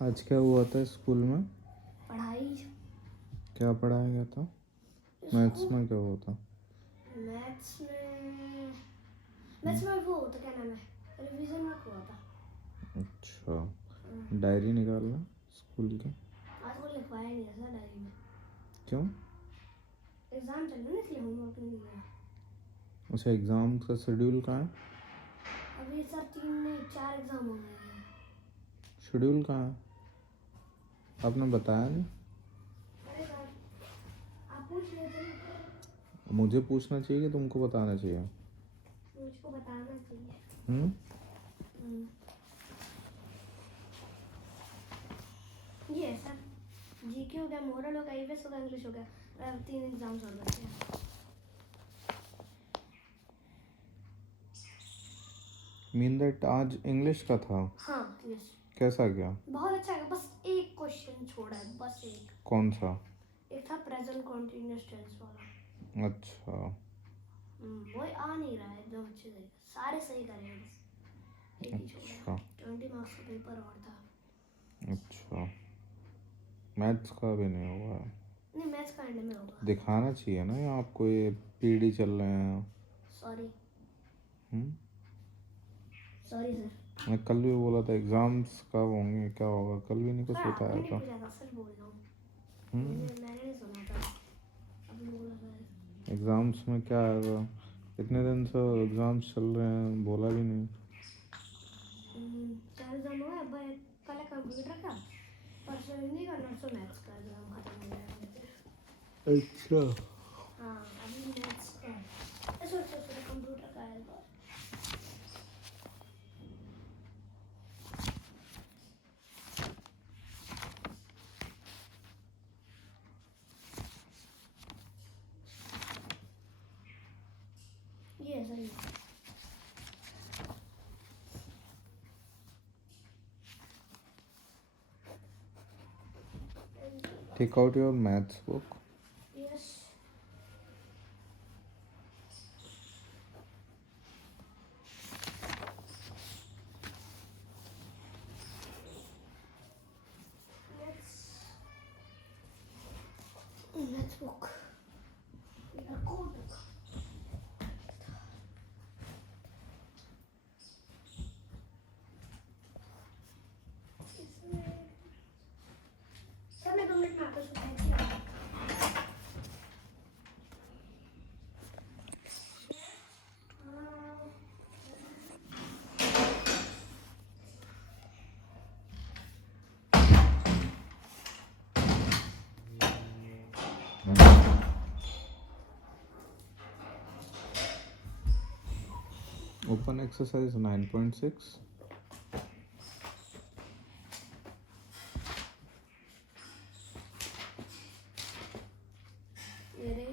आज क्या हुआ था स्कूल में? पढ़ाई। क्या पढ़ाया गया था? मैथ्स में क्या हुआ था? मैथ्स में वो होता क्या नाम है, रिवीजन वर्क हुआ था। अच्छा, डायरी निकालना स्कूल की। आज को लिखवाया नहीं था डायरी में। क्यों? एग्जाम चल रहा है इसलिए होमवर्क नहीं दिया। अच्छा, एग्ज़ाम का शेड्यूल कहाँ है? अभी सर 4 एग्जाम हो गए हैं। शेड्यूल कहाँ है? आपने बताया नहीं। अरे सर आप पूछ लेते ना। मुझे पूछना चाहिए कि तुमको बताना चाहिए? मुझको बताना चाहिए। हम्म। ये सर जीके हो गया, मोरल हो गया, ईवीएस हो गया, इंग्लिश हो गया। 3 एग्जाम्स और बचे हैं। मीन दैट आज इंग्लिश का था? हाँ यस। कैसा गया? बहुत अच्छा है, बस एक क्वेश्चन छोड़ा है, बस एक। कौन सा? एक था प्रेजेंट कॉन्टिन्यूअस टेंस वाला। अच्छा। वो आ नहीं रहा है एकदम अच्छे से। सारे सही करे हैं, बस एक ही छोड़ा है। 20 मार्क्स का पेपर और था। अच्छा, मैथ्स का भी नहीं हुआ है? नहीं, मैथ्स का एंड में होगा। दिखाना चाहिए ना, ये आपको ये पीडी चल रहे हैं। Sorry hmm. Sorry sir. मैं कल भी बोला था एग्जाम्स कब होंगे, क्या होगा, कल भी नहीं कुछ सर बताया आपने था। पूछा था, सर बोल रहा हूँ। मैंने नहीं सुना था, आपने बोला था। एग्जाम्स में क्या आएगा? इतने दिन से एग्जाम्स चल रहे हैं, बोला भी नहीं। 4 एग्जाम हुआ है, कल है कंप्यूटर का, परसों हिंदी का, नरसों मैथ्स का एग्जाम खत्म हो गया। अच्छा। हाँ अभी मैथ्स का है। सॉरी कंप्यूटर का है। ये सही। Take out your maths book. Yes. Maths book. Sir मैं 2 मिनट में आपको सुनाई। Open exercise 9.6। मेरे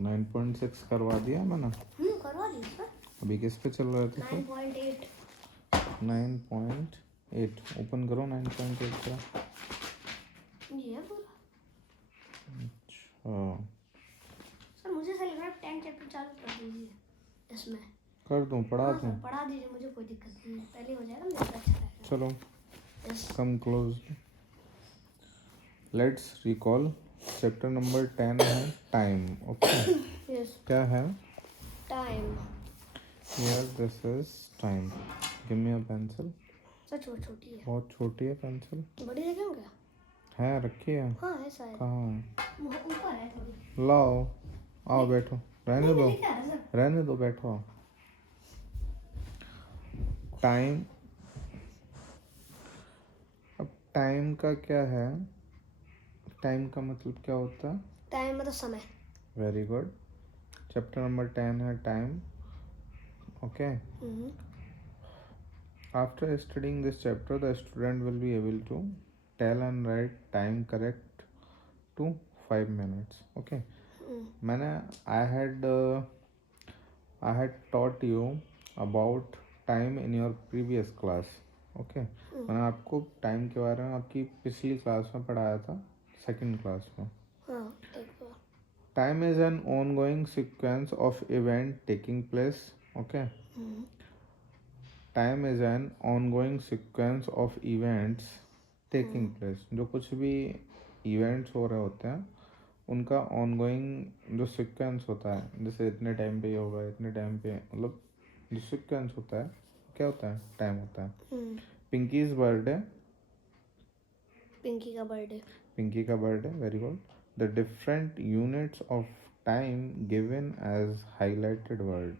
9.6 करवा दिया मैंने। करवा दी सर। अभी किस पे चल रहे थे? 9.8। 9.8 ओपन करो। 9.8 का। ये है पूरा। अच्छा, सर मुझे ऐसा लग रहा है 10 चैप्टर चालू कर दीजिए इसमें। कर दूं? पढ़ा हाँ दूं? सर पढ़ा दीजिए, मुझे कोई दिक्कत नहीं है, पहले हो जाएगा मुझे अच्छा रहेगा। चलो, yes. Come close. Let's recall. Chapter number 10 है टाइम। ओके। यस। क्या है? Time. Here this is time. Give me a pencil. Sir छोटी है। बहुत छोटी है पेंसिल। बड़ी जगह हो क्या? है, रखी है। हाँ है शायद। कहाँ है? ऊपर है थोड़ी। लाओ, आओ बैठो। रहने दो, लेके आ रहा सर। रहने दो, बैठो। आओ। टाइम। अब टाइम का क्या है? टाइम का मतलब क्या होता है? टाइम मतलब समय। Very good. चैप्टर नंबर 10 है time. Okay. After studying this chapter, the student will be able to tell and write time correct to 5 minutes. Okay. मैंने I had taught you about time in your previous class. Okay. मैंने आपको time के बारे में आपकी पिछली class में पढ़ाया था, सेकंड क्लास में। हाँ एक बार। Time is an ongoing sequence of event taking place. Okay. Time is an ongoing sequence of events taking place. जो कुछ भी इवेंट्स हो रहे होते हैं उनका ऑनगोइंग जो सीक्वेंस होता है, जैसे इतने टाइम पे ये होगा, इतने टाइम पे, मतलब जो सीक्वेंस होता है क्या होता है, टाइम होता है। पिंकीज बर्थडे, पिंकी का बर्थडे, पिंकी का birthday, very good. The different units of time given as highlighted word.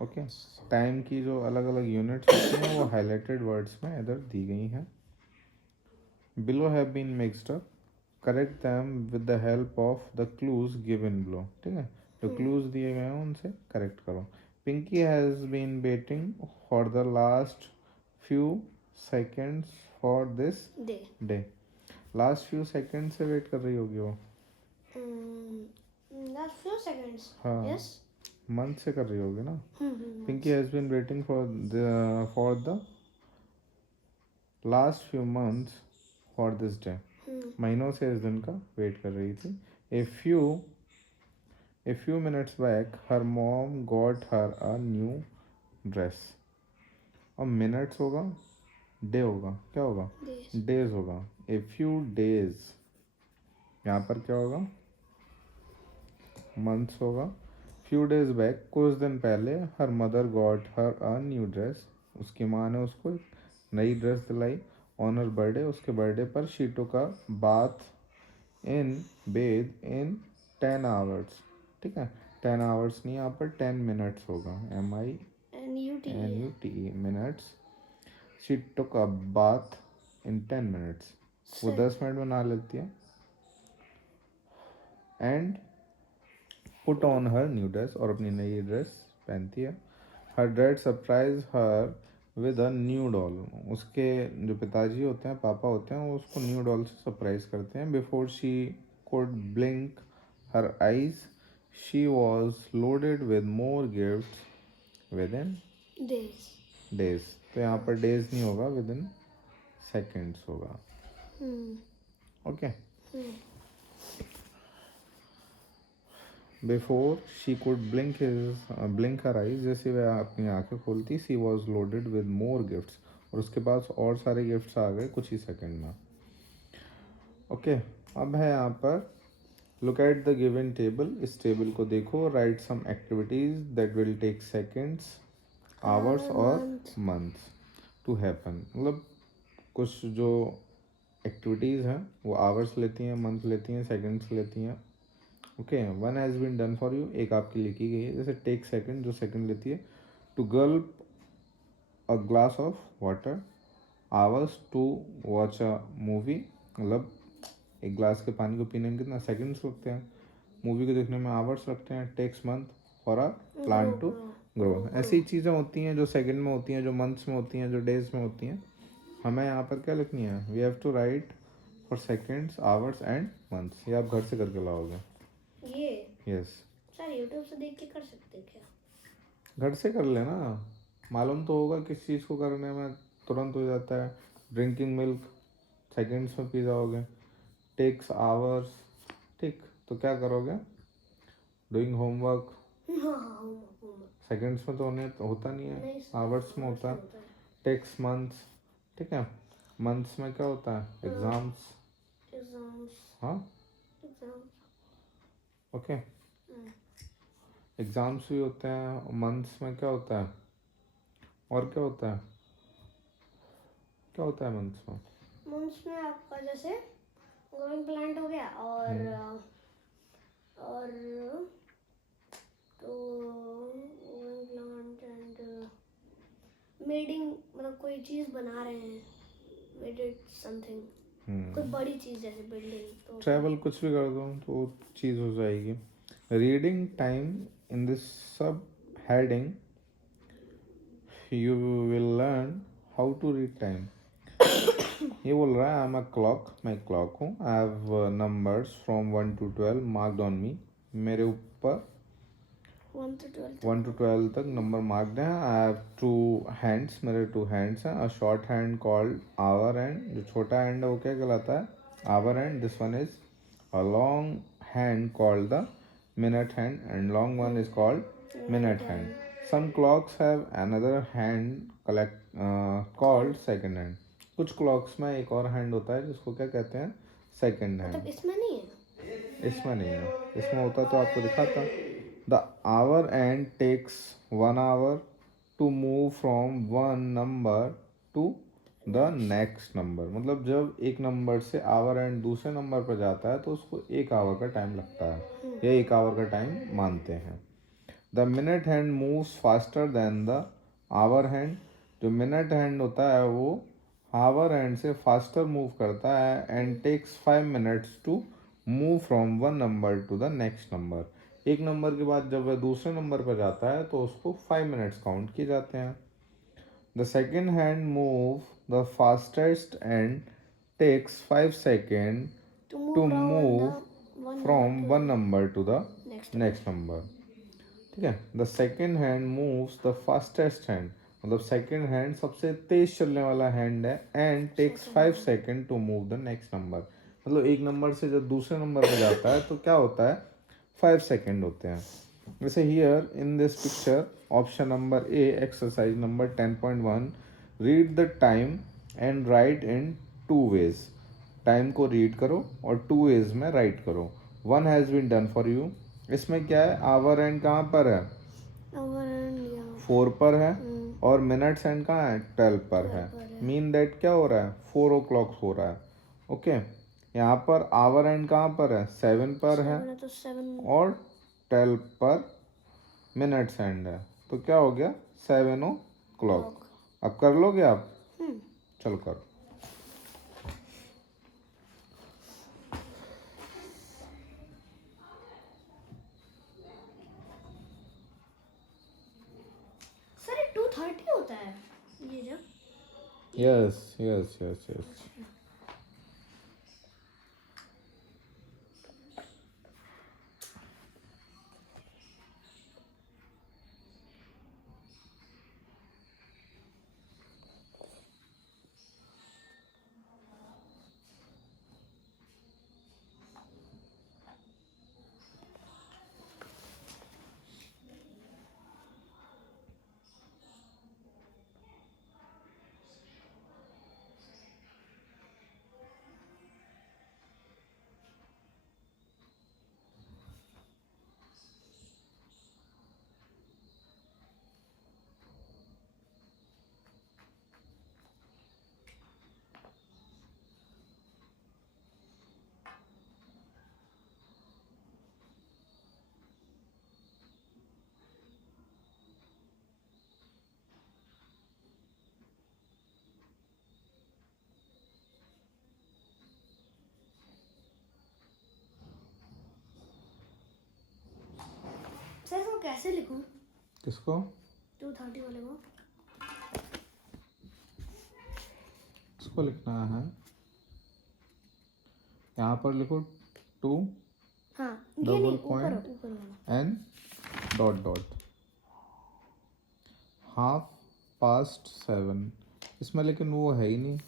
Okay, time की जो अलग अलग यूनिट्स होती हैं वो हाईलाइटेड वर्ड्स में इधर दी गई हैं। Below have been mixed up, correct them with the help of the clues given below. ठीक है, जो क्लूज दिए गए हैं उनसे करेक्ट करो। Pinky has been waiting for the last few seconds for this day, day. Last few second से wait कर रही होगी वो। लास्ट फ्यू सेकंड्स, हाँ, यस। मंथ से कर रही होगी ना। Pinky has been waiting for the last few months for this day. महीनों से इस दिन का वेट कर रही थी। A few minutes back her mom got her a new dress. और मिनट्स होगा, डे होगा, क्या होगा, डेज होगा। ए फ्यू डेज, यहाँ पर क्या होगा, मंथ्स होगा। फ्यू डेज बैक, कुछ दिन पहले, her mother got her a new dress, उसकी माँ ने उसको एक नई ड्रेस दिलाई। ऑन हर बर्थडे, उसके बर्थडे पर she took a bath in bed in 10 hours. ठीक है, 10 आवर्स नहीं, यहाँ पर 10 मिनट्स होगा, MINUTE minutes. She took a bath in 10 minutes, वो 10 मिनट में नहा लेती है। And put on her new dress, और अपनी नई ड्रेस पहनती है। हर dad surprise her with a new doll, उसके जो पिताजी होते हैं, पापा होते हैं, वो उसको न्यू डॉल से सरप्राइज करते हैं। Before she could blink her eyes she was loaded with more gifts within days. तो यहाँ पर डेज नहीं होगा, विद इन सेकेंड्स होगा। Okay, before she could blink her eyes, जैसे वह अपनी आंखें खोलती, she was loaded with more gifts, और उसके पास और सारे गिफ्ट्स आ गए कुछ ही सेकंड में। ओके, अब है यहाँ पर look at the given table, इस टेबल को देखो। Write some activities that will take seconds, hours और मंथ्स टू हैपन। मतलब कुछ जो एक्टिविटीज़ हैं वो आवर्स लेती हैं, मंथ लेती हैं, सेकेंड्स लेती हैं। Okay, one has been done for you, एक आपकी लिखी गई है। जैसे टेक सेकेंड, जो सेकेंड लेती है। To gulp a glass of water, hours to watch a movie, मतलब एक ग्लास के पानी को पीने में कितना सेकेंड्स लगते हैं, मूवी को देखने में आवर्स लगते हैं। Takes month for a plant to grow. ऐसी चीज़ें होती हैं जो सेकेंड में होती हैं, जो मंथ्स में होती हैं, जो डेज में होती हैं। हमें यहाँ पर क्या लिखनी है, we have to write for seconds, hours and months. ये आप घर से करके लाओगे। ये यस, सर यूट्यूब से देख के कर सकते हैं क्या? घर से कर लेना, मालूम तो होगा किस चीज़ को करने में तुरंत हो जाता है। ड्रिंकिंग मिल्क सेकेंड्स में पी जाओगे, टेक्स आवर्स। ठीक, तो क्या करोगे, डूइंग होमवर्क सेकेंड्स में तो होता नहीं है, आवर्स में होता है। टेक्स मंथ्स, ठीक है, मंथ्स में क्या होता है, एग्जाम्स। हाँ, ओके, एग्जाम्स भी होते हैं। मंथ्स में क्या होता है, और क्या होता है, क्या होता है मंथ्स में? मंथ्स में आपका जैसे ग्रोइंग प्लांट हो गया, और तो ग्रोइंग प्लांट एंड मेडिंग, मतलब कोई चीज़ बना रहे हैं, मेडेड समथिंग, कोई बड़ी चीज़ जैसे बिल्डिंग। तो ट्रैवल कुछ भी कर दो तो चीज़ हो जाएगी। Reading time, in this subheading you will learn how to read time. ये बोल रहा है आई एम अ क्लॉक, मैं क्लॉक हूँ। I have numbers from 1 to 12 marked on me, मेरे ऊपर 1 to 12 तक नंबर मार्क्ड हैं। आई हैव 2 हैंड्स, मेरे 2 हैंड्स हैं। A short hand called hour hand, जो छोटा हैंड है वो क्या कहलाता है, hour hand. This one is a long hand called the minute hand, and long one is called minute hand. Some clocks have another hand called second hand. कुछ clocks में एक और हैंड होता है जिसको क्या कहते हैं, सेकंड हैंड. मतलब इसमें नहीं है. इसमें नहीं है, इसमें होता तो आपको दिखाता. The hour and takes 1 hour to move from one number to the next number. मतलब जब एक नंबर से आवर एंड दूसरे नंबर पर जाता है तो उसको 1 hour का टाइम लगता है, या 1 hour का टाइम मानते हैं. The minute hand moves faster than the hour hand. जो मिनट हैंड होता है वो आवर हैंड से फास्टर मूव करता है and takes 5 minutes to move from one number to the next number. एक नंबर के बाद जब वह दूसरे नंबर पर जाता है तो उसको 5 minutes काउंट किए जाते हैं. The second hand move the fastest and takes 5 seconds to move from one number to the next number. ठीक है. The second hand moves the fastest hand. मतलब सेकेंड हैंड सबसे तेज चलने वाला हैंड है and takes 5 seconds to move the next number. मतलब एक नंबर से जब दूसरे नंबर पे जाता है तो क्या होता है, 5 seconds होते हैं. जैसे here in this picture option number A exercise number 10.1, read the time and write in 2 ways. Time को रीड करो और 2 ways में राइट करो. 1 has been done for you. इसमें क्या है, आवर एंड कहाँ पर है, आवर एंड 4 पर है, और मिनट्स एंड कहाँ है, 12 पर है. मीन दैट क्या हो रहा है, 4 o'clock हो रहा है. ओके. यहाँ पर आवर एंड कहाँ पर है, 7 पर है, तो 7 और 12 पर मिनट्स एंड है. तो क्या हो गया, 7 o'clock. अब कर लोगे आप, चल करो. सर ये 2:30 होता है ये जब. Yes yes yes yes. Sir इसको कैसे लिखूं, किसको, 2:30 वाले को. इसको लिखना है, यहाँ पर लिखो 2 हाँ डबल पॉइंट ऊपर वाला. एन डॉट डॉट 7:30. इसमें लेकिन वो है ही नहीं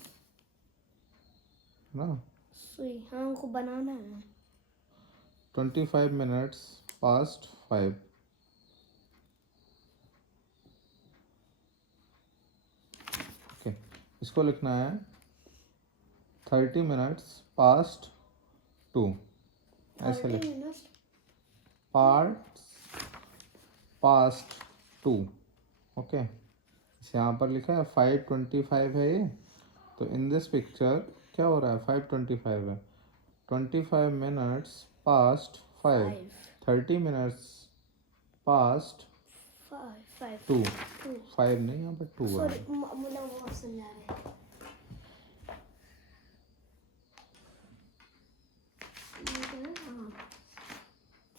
ना. सुई, हाँ उनको बनाना है. 25 minutes past 5. ओके. इसको लिखना है 30 minutes past 2. ऐसे लिख, 30 minutes. past 2. ओके. इसे यहाँ पर लिखा है 5:25 है ये. तो इन दिस पिक्चर क्या हो रहा है, 5:25 है. 25 minutes past 5. 30 minutes past 2. 5 नहीं, यहाँ पर 2 है. सॉरी मुन्ना वो समझा रहे हैं.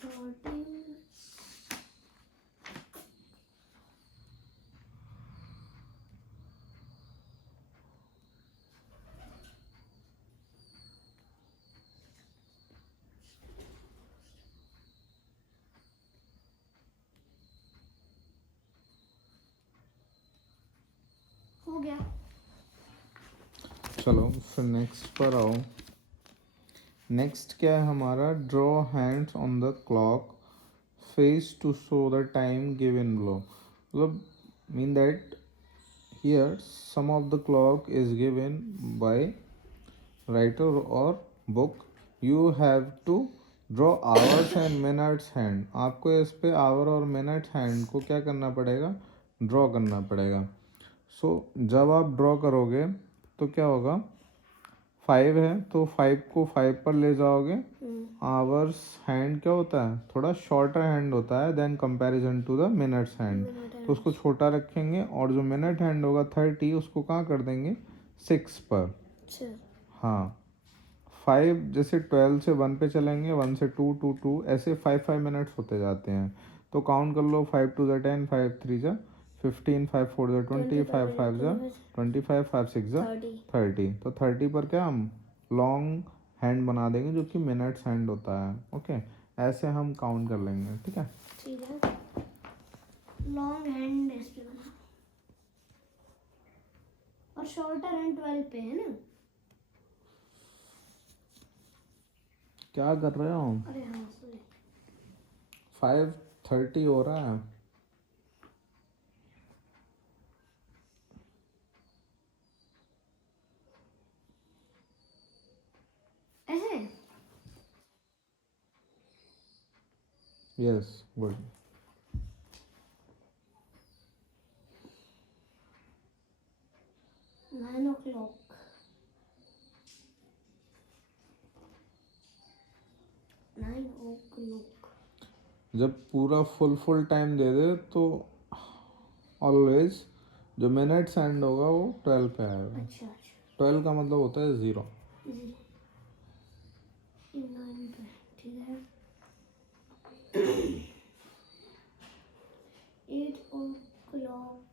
हाँ 30. हो गया. चलो फिर नेक्स्ट पर आओ. नेक्स्ट क्या है हमारा, draw hands on the clock face to show the time given below. मतलब mean that here some of the clock is given by writer or book. You have to draw hours and minutes hand. आपको इस पे our और minute hand को क्या करना पड़ेगा, draw करना पड़ेगा. सो जब आप ड्रॉ करोगे तो क्या होगा, 5 है तो 5 को 5 पर ले जाओगे. आवर्स हैंड क्या होता है, थोड़ा शॉर्टर हैंड होता है than comparison to the minutes hand, तो उसको छोटा रखेंगे. और जो मिनट हैंड होगा 30, उसको कहाँ कर देंगे, 6 पर. हाँ, 5 जैसे 12 से 1 पे चलेंगे, 1 से 2, 2, 2 ऐसे 5 मिनट्स होते जाते हैं. तो काउंट कर लो, 5 2 ज़ा 10, 5 3 ज़ा 15, 5 4 ज़ा 20, 5 5 ज़ा 25, 5 6 ज़ा 30. तो 30 पर क्या हम लॉन्ग हैंड बना देंगे जो कि मिनट्स हैंड होता है. ओके, ऐसे हम काउंट कर लेंगे. ठीक है, ठीक है. लॉन्ग हैंड इस पे बना और शॉर्टर हैंड 12 पे है ना. क्या कर रहे हो, अरे हाँ सॉरी. 5:30 हो रहा है. ऐसे यस, गुड. 9 o'clock. 9 o'clock. जब पूरा फुल टाइम दे दे तो ऑलवेज जो मिनट्स एंड होगा वो 12 पे आएगा. अच्छा 12 का मतलब होता है 0. 9 पे. ठीक है. 8 o'clock.